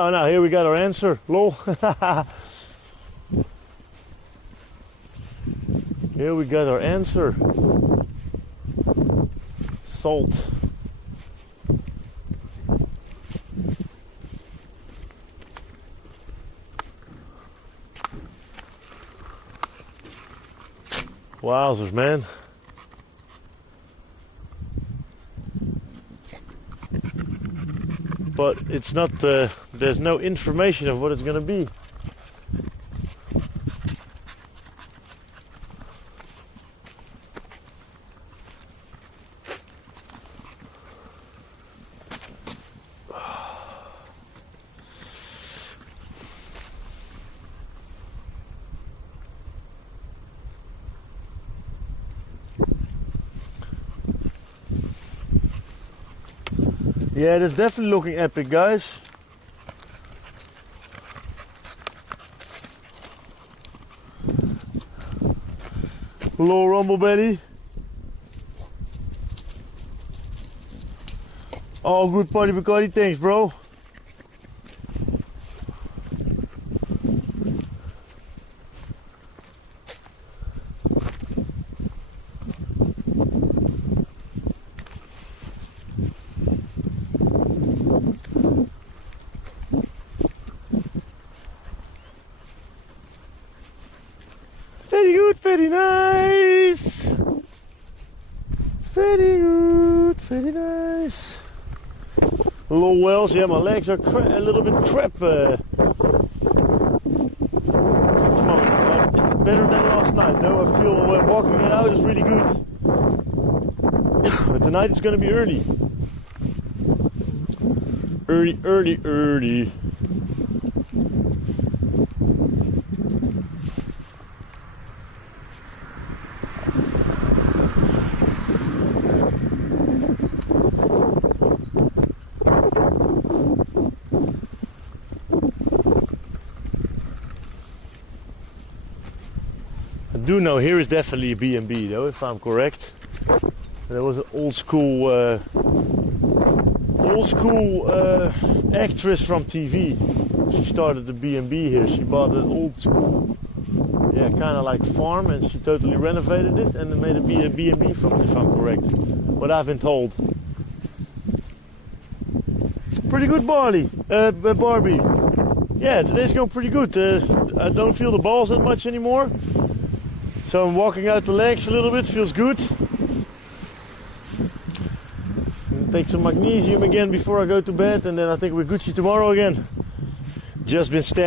Oh, now here we got our answer. Lol. Here we got our answer. Salt. Wowzers, man. But it's not, there's no information of what it's gonna be. Yeah, that's definitely looking epic, guys. Hello, Rumble Belly. All good, Party Bacardi. Thanks, bro. Very good, very nice. Very good, very nice. Hello, Wells. Yeah, my legs are a little bit crap. Come on, it's better than last night, though. I feel walking it out is really good. But tonight it's gonna be early. Early. I do know here is definitely a B&B though, if I'm correct. There was an old school actress from TV. She started the B&B here. She bought an old school, yeah, kind of like farm, and she totally renovated it and made a B&B from it, if I'm correct. What I've been told. Pretty good, Barbie. Yeah, today's going pretty good. I don't feel the balls that much anymore. So I'm walking out the legs a little bit, feels good. Take some magnesium again before I go to bed, and then I think we're Gucci tomorrow again. Just been standing